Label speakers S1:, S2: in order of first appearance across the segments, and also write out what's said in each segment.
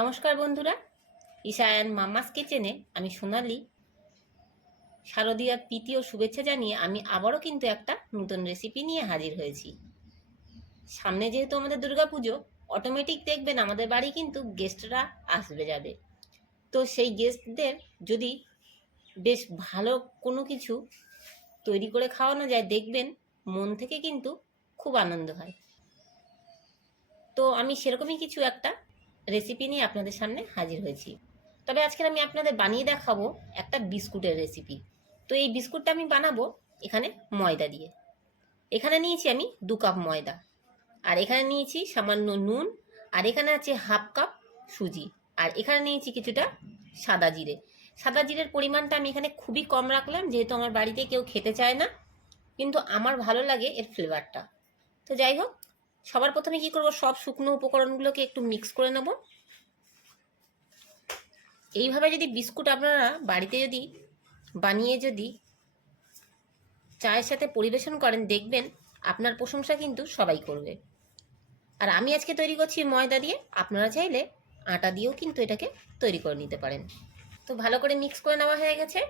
S1: নমস্কার বন্ধুরা ঈশায়ান মাম্মাস কিচেনে আমি সোনালি। শারদীয়ার প্রীতি ও শুভেচ্ছা জানিয়ে আমি আবারও কিন্তু একটা নতুন রেসিপি নিয়ে হাজির হয়েছি। সামনে যেহেতু আমাদের দুর্গাপুজো অটোমেটিক দেখবেন আমাদের বাড়ি কিন্তু গেস্টরা আসবে যাবে। তো সেই গেস্টদের যদি বেশ ভালো কোনো কিছু তৈরি করে খাওয়ানো যায়, দেখবেন মন থেকে কিন্তু খুব আনন্দ হয়। তো আমি সেরকমই কিছু একটা রেসিপি নিয়ে আপনাদের সামনে হাজির হয়েছি। তবে আজকে আমি আপনাদের বানিয়ে দেখাবো একটা বিস্কুটের রেসিপি তো এই বিস্কুটটা আমি বানাবো এখানে ময়দা দিয়ে। এখানে নিয়েছি আমি দু কাপ ময়দা। আর এখানে নিয়েছি সামান্য নুন। আর এখানে আছে হাফ কাপ সুজি। আর এখানে নিয়েছি কিছুটা সাদা জিরে। সাদা জিরের পরিমাণটা আমি এখানে খুবই কম রাখলাম, যেহেতু আমার বাড়িতে কেউ খেতে চায় না। কিন্তু আমার ভালো লাগে এর ফ্লেভারটা তো যাই হোক সবার প্রথমে কি করব? সব শুকনো উপকরণগুলোকে একটু মিক্স করে নেব। এইভাবে যদি বিস্কুট আপনারা বাড়িতে যদি বানিয়ে যদি চায়ের সাথে পরিবেশন করেন, দেখবেন আপনার প্রশংসা কিন্তু সবাই করবে। আর আমি আজকে তৈরি করছি ময়দা দিয়ে, আপনারা চাইলে আটা দিয়েও কিন্তু এটাকে তৈরি করে নিতে পারেন। তো ভালো করে মিক্স করে নেওয়া হয়ে গেছে।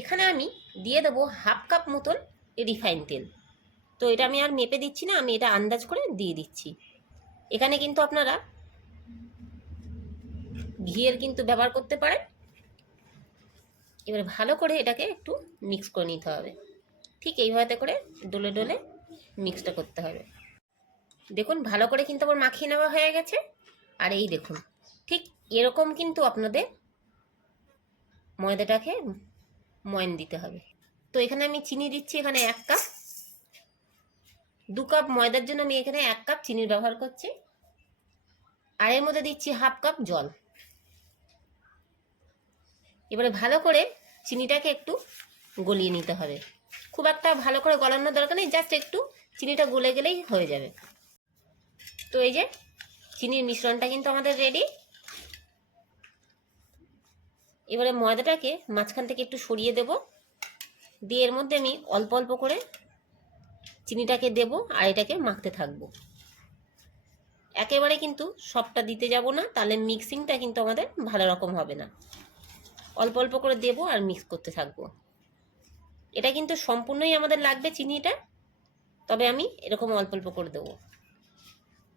S1: এখানে আমি দিয়ে দেবো হাফ কাপ মতন রিফাইন তেল। তো এটা আমি আর মেপে দিচ্ছি না, আমি এটা আন্দাজ করে দিয়ে দিচ্ছি। এখানে কিন্তু আপনারা ঘিয়ের কিন্তু ব্যবহার করতে পারেন। এবার ভালো করে এটাকে একটু মিক্স করে নিতে হবে। ঠিক এইভাবে করে ডলে ডলে মিক্সটা করতে হবে। দেখুন, ভালো করে কিন্তু আবার মাখিয়ে নেওয়া হয়ে গেছে। আর এই দেখুন, ঠিক এরকম কিন্তু আপনাদের ময়দাটাকে ময়ন দিতে হবে। তো এখানে আমি চিনি দিচ্ছি, এখানে এক কাপ। দু কাপ ময়দার জন্য আমি এখানে এক কাপ চিনির ব্যবহার করছি। আর এর মধ্যে দিচ্ছি হাফ কাপ জল। এবারে ভালো করে চিনিটাকে একটু গলিয়ে নিতে হবে। খুব একটা ভালো করে গলানোর দরকার নেই জাস্ট একটু চিনিটা গলে গেলেই হয়ে যাবে। তো এই যে চিনির মিশ্রণটা কিন্তু আমাদের রেডি এবারে ময়দাটাকে মাঝখান থেকে একটু সরিয়ে দেব। দিয়ে এর মধ্যে আমি অল্প অল্প করে চিনিটাকে দেব আর এটাকে মাখতে থাকব। একেবারে কিন্তু সবটা দিতে যাব না, তাহলে মিক্সিংটা কিন্তু আমাদের ভালো রকম হবে না। অল্প অল্প করে দেব আর মিক্স করতে থাকব। এটা কিন্তু সম্পূর্ণই আমাদের লাগবে চিনিটা, তবে আমি এরকম অল্প অল্প করে দেবো।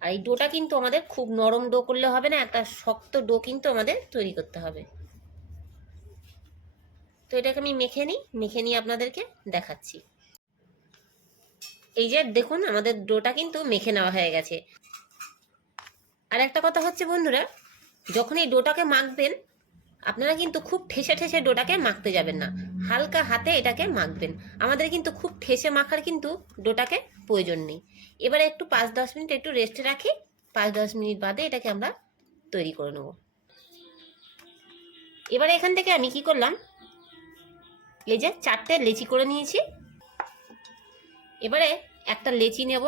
S1: আর এই ডোটা কিন্তু আমাদের খুব নরম ডো করলে হবে না, একটা শক্ত ডো কিন্তু আমাদের তৈরি করতে হবে। তো এটাকে আমি মেখে নিই, মেখে নিয়ে আপনাদেরকে দেখাচ্ছি। এই যে দেখুন, আমাদের ডোটা কিন্তু মেখে নেওয়া হয়ে গেছে। আর একটা কথা হচ্ছে বন্ধুরা, যখন এই ডোটাকে মাখবেন, আপনারা কিন্তু খুব ঠেসে ঠেসে ডোটাকে মাখতে যাবেন না। হালকা হাতে এটাকে মাখবেন। আমাদের কিন্তু খুব ঠেসে মাখার কিন্তু ডোটাকে প্রয়োজন নেই। এবারে একটু পাঁচ দশ মিনিট একটু রেস্টে রাখি, পাঁচ দশ মিনিট বাদে এটাকে আমরা তৈরি করে নেব। এবারে এখান থেকে আমি কি করলাম, এই যে চারটে লেচি করে নিয়েছি। এবারে একটা লেচি নেব।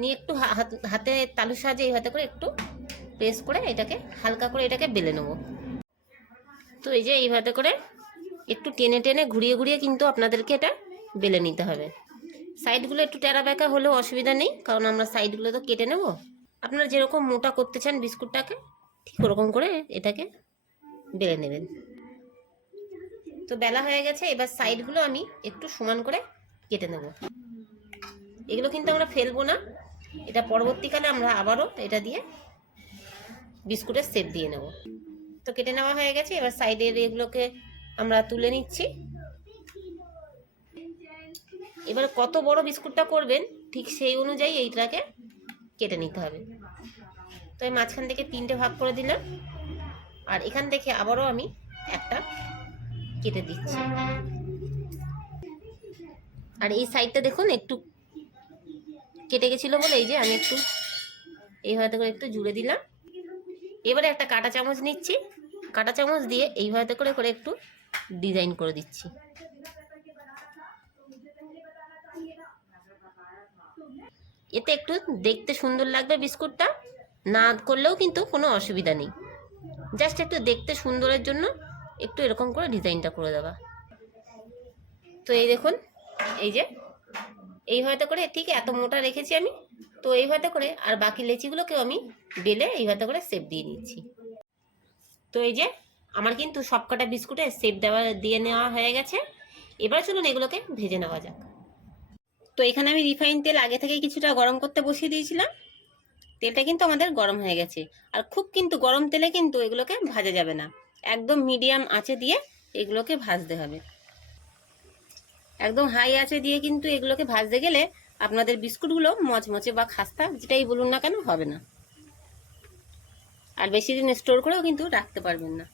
S1: নিয়ে একটু হাতে তালুর সাহায্যে হাতে করে একটু প্রেস করে এটাকে হালকা করে এটাকে বেলে নেব। তো এই যে এইভাবে করে একটু টেনে টেনে ঘুরিয়ে ঘুরিয়ে কিন্তু আপনাদেরকে এটা বেলে নিতে হবে। সাইডগুলো একটু টেরা বেঁকা হলেও অসুবিধা নেই, কারণ আমরা সাইডগুলো তো কেটে নেব। আপনারা যেরকম মোটা করতে চান বিস্কুটটাকে, ঠিক ওরকম করে এটাকে বেলে নেবেন। তো বেলা হয়ে গেছে, এবার সাইডগুলো আমি একটু সমান করে কেটে নেব। এগুলো কিন্তু আমরা ফেলব না। এটা পরবর্তীকালে আমরা আবারও এটা দিয়ে বিস্কুটের সেট দিয়ে নেব। তো কেটে নেওয়া হয়ে গেছে। এবার সাইডের এগুলোকে আমরা তুলে নিচ্ছি। এবার কত বড় বিস্কুটটা করবেন, ঠিক সেই অনুযায়ী এইটাকে কেটে নিতে হবে। তো এই মাঝখান থেকে তিনটে ভাগ করে দিলাম। আর এখান থেকে আবারও আমি একটা কেটে দিচ্ছি। আর এই সাইডটা দেখুন, একটু কেটে গেছিল বলে, এই যে আমি একটু এইভাবে করে একটু জুড়ে দিলাম। এবারে একটা কাটা চামচ নিচ্ছি। কাটা চামচ দিয়ে এইভাবে করে করে একটু ডিজাইন করে দিচ্ছি। এতে একটু দেখতে সুন্দর লাগবে বিস্কুটটা। না করলেও কিন্তু কোনো অসুবিধা নেই। জাস্ট একটু দেখতে সুন্দরের জন্য একটু এরকম করে ডিজাইনটা করে দেওয়া তো এই দেখুন এই যে, এই হয়তো করে ঠিক এত মোটা রেখেছি আমি, তো এইভাবে করে আর বাকি লেচিগুলোকেও আমি বেলে এইভাবে করে সেপ দিয়ে নিচ্ছি। তো এই যে, আমার কিন্তু সবকটা বিস্কুটে সেপ দেওয়া, দিয়ে নেওয়া হয়ে গেছে। এবার চলুন এগুলোকে ভেজে নেওয়া যাক। তো এখানে আমি রিফাইন তেল আগে থেকে কিছুটা গরম করতে বসিয়ে দিয়েছিলাম। তেলটা কিন্তু আমাদের গরম হয়ে গেছে। আর খুব কিন্তু গরম তেলে কিন্তু এগুলোকে ভাজা যাবে না। একদম মিডিয়াম আঁচে দিয়ে এগুলোকে ভাজতে হবে। একদম হাই আঁচে দিয়ে কিন্তু এগুলোকে ভাজতে গেলে আপনাদের বিস্কুটগুলো মচমচে বা খাস্তা, যেটাই বলুন না কেন, হবে না। আর বেশি দিন স্টোর করেও কিন্তু রাখতে পারবেন না।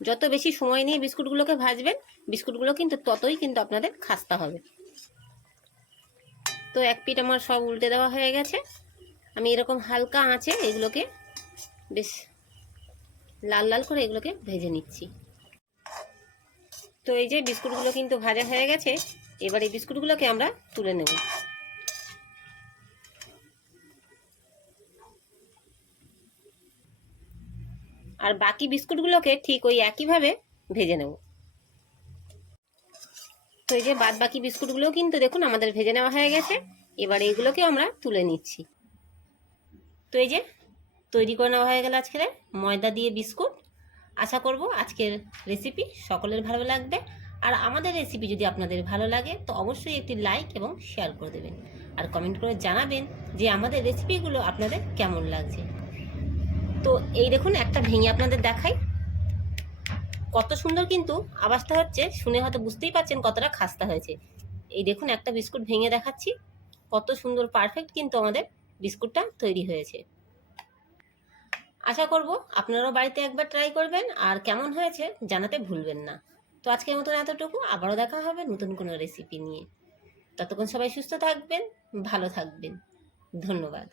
S1: যত বেশি সময় নিয়ে বিস্কুটগুলোকে ভাজবেন, বিস্কুটগুলো কিন্তু ততই কিন্তু আপনাদের খাস্তা হবে। তো এক পিঠ আমার সব উল্টে দেওয়া হয়ে গেছে। আমি এরকম হালকা আঁচে এগুলোকে বেশ লাল লাল করে এগুলোকে ভেজে নিচ্ছি। তো এই যে বিস্কুটগুলো কিন্তু ভাজা হয়ে গেছে, এবার এই বিস্কুটগুলোকে আমরা তুলে নেব। আর বাকি বিস্কুটগুলোকে ঠিক ওই একইভাবে ভেজে নেব। তো এই যে বাদ বাকি বিস্কুটগুলোও কিন্তু দেখুন আমাদের ভেজে নেওয়া হয়ে গেছে, এবার এইগুলোকেও আমরা তুলে নিচ্ছি। তো এই যে তৈরি করে নেওয়া হয়ে গেল আজকের ময়দা দিয়ে বিস্কুট। আশা করব আজকের রেসিপি সকলের ভালো লাগবে। আর আমাদের রেসিপি যদি আপনাদের ভালো লাগে, তো অবশ্যই একটি লাইক এবং শেয়ার করে দেবেন। আর কমেন্ট করে জানাবেন যে আমাদের রেসিপিগুলো আপনাদের কেমন লাগছে। তো এই দেখুন, একটা ভেঙে আপনাদের দেখাই। কত সুন্দর কিন্তু আওয়াজটা হচ্ছে, শুনে হয়তো বুঝতেই পারছেন কতটা খাস্তা হয়েছে। এই দেখুন, একটা বিস্কুট ভেঙে দেখাচ্ছি। কত সুন্দর পারফেক্ট কিন্তু আমাদের বিস্কুটটা তৈরি হয়েছে। আশা করব আপনারাও বাড়িতে একবার ট্রাই করবেন আর কেমন হয়েছে জানাতে ভুলবেন না। তো আজকের মতন এতটুকু, আবারও দেখা হবে নতুন কোনো রেসিপি নিয়ে। ততক্ষণ সবাই সুস্থ থাকবেন, ভালো থাকবেন। ধন্যবাদ।